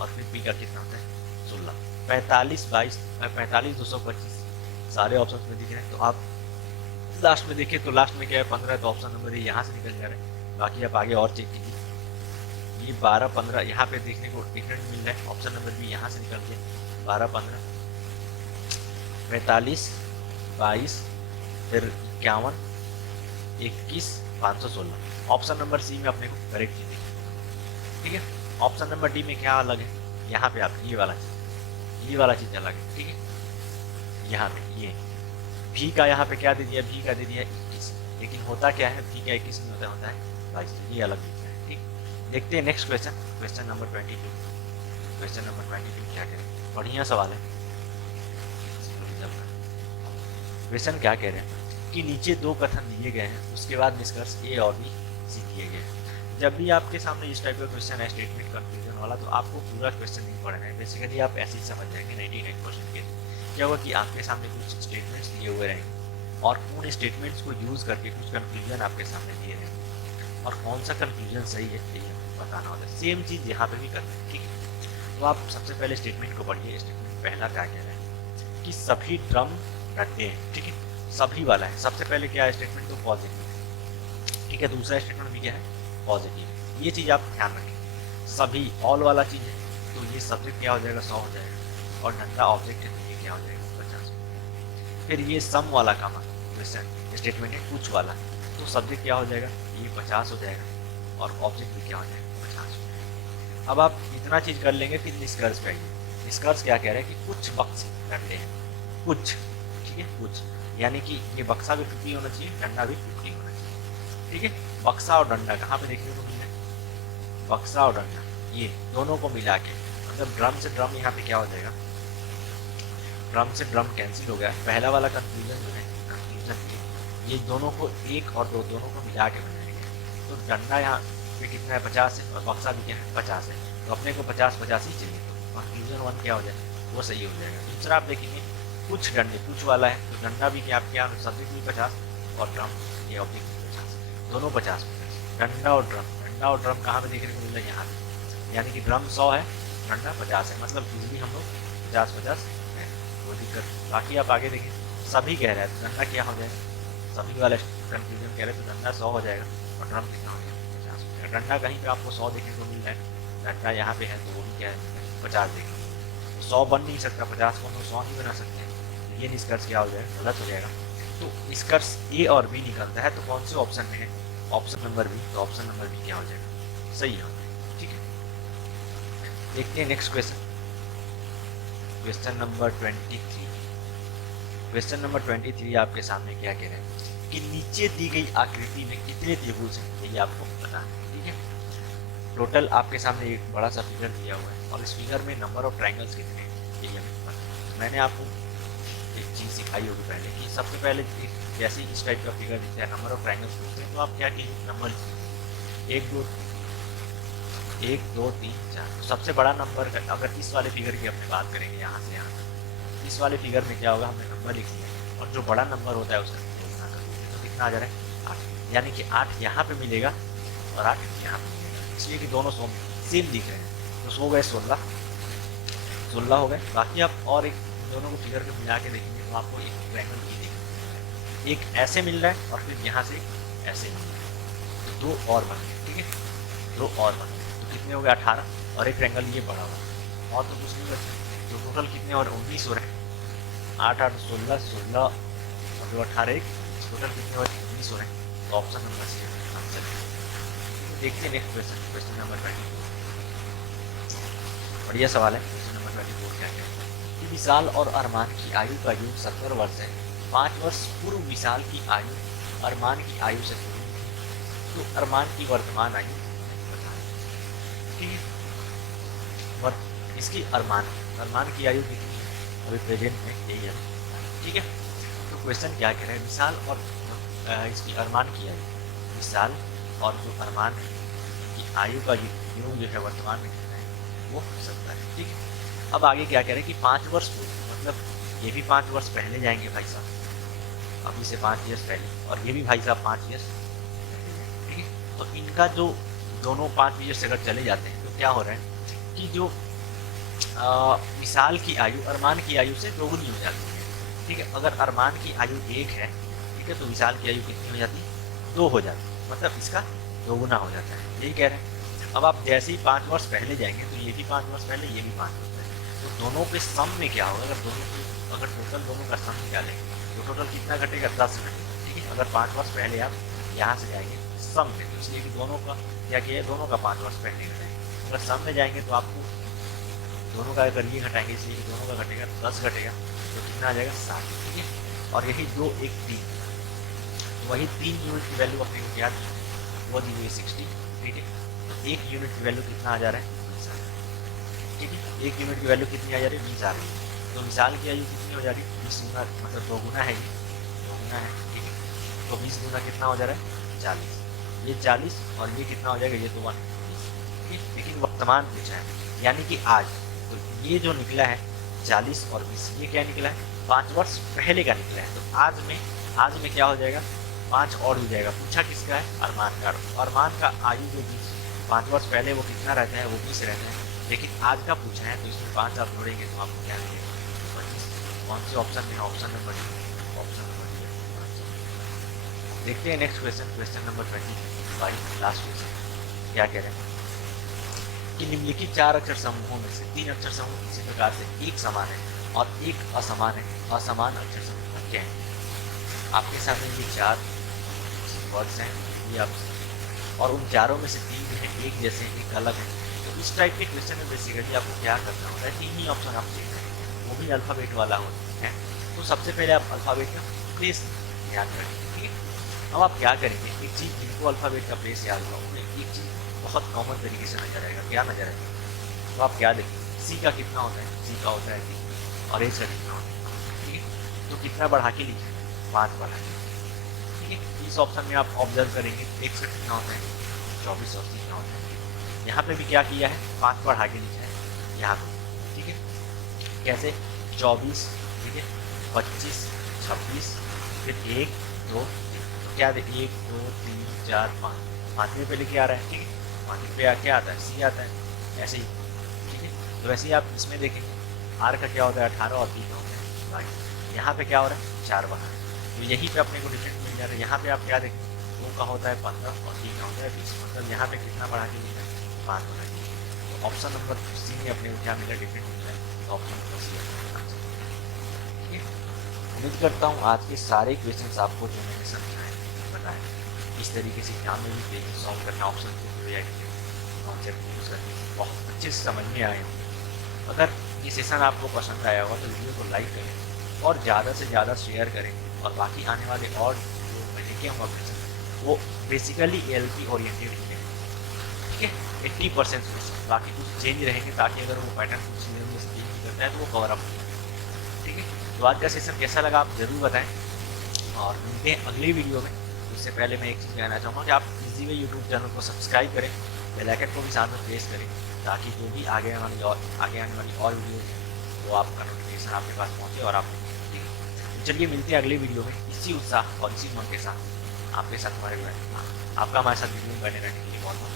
और फिर पी का कितना होता है 16। 45, 22, 45, 225 सारे ऑप्शन में दिख रहे हैं। तो आप लास्ट में देखिए तो लास्ट में क्या है 15 है, तो ऑप्शन नंबर ये यहाँ से निकल जा रहा है। बाकी आप आगे और चेक कीजिए, ये 12, 15 यहाँ पे देखने को डिफरेंट मिल रहा है। ऑप्शन नंबर भी यहाँ से निकल के 12, 15, 45, 22, फिर 51, 21, 516। ऑप्शन नंबर सी में अपने को करेक्ट चीज देखिए, ठीक है। ऑप्शन नंबर डी में क्या अलग है, यहाँ पे आप ये वाला चीज अलग है, ठीक है। यहाँ पे ये भी का यहाँ पे क्या दे दिया, भी का दे दिया 21, लेकिन होता क्या है, भी का 21 में होता है 22, तो ये अलग दिखता है, ठीक। देखते हैं next question, question number 22। Question number 22 क्या करें, बढ़िया सवाल है। क्वेश्चन क्या कह रहे हैं कि नीचे दो कथन दिए गए हैं, उसके बाद निष्कर्ष ए और बी सी दिए गए हैं। जब भी आपके सामने इस टाइप का क्वेश्चन है स्टेटमेंट कंफ्यूजन वाला, तो आपको पूरा क्वेश्चन नहीं पढ़ना है। बेसिकली आप ऐसे ही समझ जाएंगे 99% के। क्या होगा कि आपके सामने कुछ स्टेटमेंट्स दिए हुए रहेंगे और उन स्टेटमेंट्स को यूज करके कुछ कंफ्यूजन आपके सामने दिए रहेंगे, और कौन सा कंफ्यूजन सही है ये आपको बताना होता है। सेम चीज़ यहाँ पे भी करते हैं, ठीक है। तो आप सबसे पहले स्टेटमेंट को पढ़िए। स्टेटमेंट पहला क्या कह रहा है कि सभी ड्रम डंडे हैं, ठीक है, सभी वाला है। सबसे पहले क्या है स्टेटमेंट, तो पॉजिटिव है, ठीक है। दूसरा स्टेटमेंट भी क्या है, पॉजिटिव है। ये चीज़ आप ध्यान रखें, सभी ऑल वाला चीज़ है तो ये सब्जेक्ट क्या हो जाएगा 100 हो जाएगा, और डंडा ऑब्जेक्ट है तो ये क्या हो जाएगा 50। फिर ये सम वाला काम क्वेश्चन स्टेटमेंट है कुछ वाला, तो सब्जेक्ट क्या हो जाएगा, ये 50 हो जाएगा, और ऑब्जेक्ट भी क्या हो जाएगा 50 हो जाएगा। अब आप इतना चीज़ कर लेंगे, फिर निष्कर्ष पे आइए। निष्कर्ष क्या कह रहे हैं कि कुछ बक्स डंडे हैं, कुछ, ठीक है, कुछ, यानी कि ये बक्सा भी 50 होना चाहिए, डंडा भी 50 होना चाहिए, ठीक है। बक्सा और डंडा कहाँ पे देखने को मिले, बक्सा और डंडा ये दोनों को मिला के, मतलब ड्रम से ड्रम यहाँ पे क्या हो जाएगा, ड्रम से ड्रम कैंसिल हो गया। पहला वाला कंफ्यूजन जो है, कंफ्यूजन ये दोनों को एक और दो दोनों को मिला के बनाएंगे। तो डंडा यहाँ पे कितना है 50 है, और बक्सा भी क्या है 50 है, तो अपने को 50-50 ही चाहिए। तो कंफ्यूजन 1 क्या हो जाएगा, वो सही हो जाएगा। दूसरा आप देखेंगे कुछ डंडे, कुछ वाला है तो डंडा भी क्या सब्जेक्ट भी 50, और ड्रम ये ऑब्जेक्ट भी 50, दोनों 50-50। डंडा और ड्रम कहाँ पे देखने को मिल रहा है, यहाँ पे, यानी कि ड्रम 100 है, डंडा 50 है, मतलब इजली हम लोग 50-50 है, कोई दिक्कत। बाकी आप आगे देखिए, सभी कह रहे हैं तो डंडा क्या हो जाएगा, सभी वाला कंफ्यूजन कह रहे हैं तो डंडा 100 हो जाएगा, और ड्रम कितना हो जाएगा 50 हो जाएगा। डंडा कहीं पे आपको 100 देखने को मिल रहा है, डंडा यहाँ पे है तो वो भी क्या है 50 देखने को, 100 बन नहीं सकता, 50 को 100 नहीं बना सकते। ये निष्कर्ष क्या हो जाएगा, गलत हो जाएगा। तो निष्कर्ष ए और बी निकलता है, तो कौन से ऑप्शन में है, ऑप्शन नंबर बी, तो ऑप्शन नंबर बी क्या हो जाएगा, सही हो जाएगा। ठीक है, देखते हैं next question, question number 23। Question number 23 आपके सामने क्या कह रहे हैं कि नीचे दी गई आकृति में कितने त्रिभुज हैं, यही आपको बताना है। ठीक है, टोटल आपके सामने एक बड़ा सा फिगर दिया हुआ है और इस फिगर में नंबर ऑफ ट्रायंगल्स कितने हैं यही हमें पता है। मैंने आपको एक चीज़ सिखाई होगी पहले कि सबसे पहले जैसे इस टाइप का फिगर दिखता है, नंबर ऑफ ट्रायंगल्स होते हैं, तो आप क्या कीजिए, नंबर एक दो 1 2 3 4। तो सबसे बड़ा नंबर अगर इस वाले फिगर की अपने बात करेंगे यहाँ से यहाँ तक, इस वाले फिगर में क्या होगा, हमने नंबर लिख लिया और जो बड़ा नंबर होता है उसका गुणा कर देंगे, तो कितना आ जा रहा है 8, यानी कि 8 यहाँ पे मिलेगा और 8 यहाँ पे मिलेगा, इसलिए कि दोनों सेम दिख रहे हैं। तो 100 गए 16 हो गए। बाकी आप और एक दोनों को फिगर को मिला के देखेंगे तो आपको एक ट्रायंगल भी देखने, एक ऐसे मिल रहा है और फिर यहाँ से ऐसे मिल रहा है, तो दो और बन गए। ठीक है, दो और बन गए, तो कितने हो गए 18, और एक ट्रायंगल ये बड़ा हुआ और तो कुछ नहीं बचा, तो टोटल कितने और 19 हो रहे हैं, 8 8 16 16 और 2 18 1, टोटल कितने और 19 हो रहे हैं। तो ऑप्शन नंबर सी आंसर है। देखते हैं नेक्स्ट क्वेश्चन, क्वेश्चन नंबर 24। बढ़िया सवाल है। क्वेश्चन नंबर 24 क्या कहता है कि विशाल और अरमान की आयु का योग 70 वर्ष है। 5 वर्ष पूर्व विशाल की आयु अरमान की आयु से थोड़ी थी, तो अरमान की वर्तमान आयु बताएं। ठीक है, इसकी अरमान की आयु कितनी है अभी प्रेजेंट में, यही है। ठीक है, तो क्वेश्चन क्या कह रहे हैं, विशाल और इसकी अरमान की आयु, विशाल और जो अरमान है की आयु का योग जो है वर्तमान में कितना है, वो 70 है। ठीक है, अब आगे क्या कह रहे हैं कि 5 वर्ष पूर्व, मतलब ये भी 5 वर्ष पहले जाएंगे भाई साहब, अभी से 5 ईयर्स पहले, और ये भी भाई साहब 5 ईयर्स। ठीक है, तो इनका जो दोनों 5 ईयर्स अगर चले जाते हैं तो क्या हो रहा है कि जो विशाल की आयु अरमान की आयु से दोगुनी हो जाती है। ठीक है, अगर अरमान की आयु 1 है, ठीक है, तो विशाल की आयु कितनी हो जाती है, 2 हो जाती है, मतलब इसका दोगुना हो जाता है, यही कह रहे हैं। अब आप जैसे ही 5 वर्ष पहले जाएंगे तो ये भी 5 वर्ष पहले, ये भी 5 वर्ष पहले, तो दोनों के सम में क्या होगा, अगर टोटल दोनों का सम निकालेंगे तो टोटल कितना घटेगा, 10 घटेगा। ठीक है, अगर 5 वर्ष पहले आप यहाँ से जाएंगे सम में, तो इसलिए कि दोनों का क्या किया है, दोनों का 5 वर्ष पहले घटाएंगे। अगर सम में जाएंगे तो आपको दोनों का अगर ये घटाएंगे, इसलिए कि दोनों का घटेगा 10 घटेगा, तो कितना आ जाएगा 60। ठीक है, और यही 2 1 3, वही 3 यूनिट की वैल्यू अपने को क्या दी, वो दी हुई है 60। ठीक है, तो 1 यूनिट की वैल्यू कितना आ जा रहा है, 20 आ रहा है। ठीक है, 1 यूनिट की वैल्यू कितनी आ जा रही है, 20 आ रही है। तो विशाल की आयु कितनी हो जा रही है, 20 गुना, मतलब 2 गुना है, ये 2 गुना है। ठीक है, तो 20 गुना कितना हो जा रहा है, 40, ये 40 और ये कितना हो जाएगा, ये तो 120। ठीक है, लेकिन वर्तमान पूछा है, यानी कि आज, तो ये जो निकला है 40 और 20, ये क्या निकला है, 5 वर्ष पहले का निकला है। तो आज में क्या हो जाएगा, 5 और हो जाएगा। पूछा किसका है, अरमान का। अरमान का आयु जो 5 वर्ष पहले वो कितना रहता है, वो 20 रहता है, लेकिन आज का पूछा है तो इसमें 5 आप जोड़ेंगे तो आपको क्या मिलेगा, 25। कौन से ऑप्शन में, option number D, option number D. देखते हैं next question, question number 25, last question क्या कह रहे हैं कि निम्नलिखित 4 अक्षर समूहों में से 3 अक्षर समूह इसी प्रकार से एक समान है और एक असमान है, असमान अक्षर समूह क्या है। आपके सामने ये 4 वर्ड्स हैं, ये आप, और उन चारों में से 3 जो है एक जैसे एक अलग है। तो इस टाइप के क्वेश्चन में बेसिकली आपको क्या करना होता है, 3 ही ऑप्शन आप चेक करेंगे, वो भी अल्फ़ाबेट वाला होता है। तो सबसे पहले आप अल्फ़ाबेट का प्लेस याद करेंगे। ठीक है, अब आप क्या करेंगे, एक चीज़ जिनको अल्फ़ाबेट का प्लेस याद हुआ उन्हें एक चीज़ बहुत कॉमन तरीके से नजर आएगा, क्या नजर आएगा, तो आप क्या देखेंगे, सी का कितना होता है, सी का होता है 3 और एच का कितना होता है। ठीक है, तो कितना बढ़ा के लिखिए, 5 बढ़ा के। ठीक है, इस ऑप्शन में आप ऑब्जर्व करेंगे एक्स का कितना होता है, 24 और कितना होता है। यहाँ पे भी क्या किया है, 5 बढ़ा के लिखा है यहाँ पे। ठीक है, कैसे, 24, ठीक है, 25, 26, फिर 1 2 क्या दे, 1 2 3 4 5, 5वें पे लिखे आ रहा है। ठीक है, 5वें पे क्या आता है, सी आता है, ऐसे ही। ठीक है, तो वैसे ही आप इसमें देखेंगे आर का क्या होता है, 18 और 3 होता है 22। यहाँ पे क्या हो रहा है, 4 बना है, तो यहीं पे अपने को डिफरेंट मिल जा रहा है। यहाँ पे आप क्या देखें, 2 का होता है 15 और 3 का होता है 20, मतलब यहाँ पे कितना बढ़ा के लिखा है, 5 बढ़ा के। तो ऑप्शन नंबर सी में अपने को क्या मिला, डिफरेंट मिला है, तो ऑप्शन नंबर सी अपना आंसर। ठीक है, उम्मीद करता हूँ आज के सारे क्वेश्चंस आपको जो मैंने समझाए बताए इस तरीके से एग्जाम में भी पेज सॉल्व करना, ऑप्शन कॉन्सेप्ट यूज करके बहुत अच्छे से समझ में आए होंगे। अगर ये सेशन आपको पसंद आया होगा तो वीडियो को लाइक करें और ज़्यादा से ज़्यादा शेयर करें। और बाकी आने वाले और जो मैं लेके आऊँगा सेशन वो बेसिकली एलपी ओरिएंटेड ही है, ठीक है, 80% बाकी कुछ चेंज रहेंगे ताकि अगर वो पैटर्न कुछ सिलेबस चेंज करता है तो वो कवर अप हो जाए, ठीक है। तो आज का सेशन कैसा लगा आप ज़रूर बताएं और मिलते हैं अगली वीडियो में। उससे पहले मैं एक चीज़ कहना चाहूँगा कि आप इजी वे यूट्यूब चैनल को सब्सक्राइब करें, बेल आइकन को भी साथ में प्रेस करें ताकि जो भी आगे आने वाली और वीडियो वो आपका नोटिफिकेशन आपके पास पहुँचे और आप देखें। तो चलिए मिलते हैं अगली वीडियो में इसी उत्साह और इसी मन के साथ आपके साथ आपका हमारे साथ वीडियो करने रहने के लिए बहुत बहुत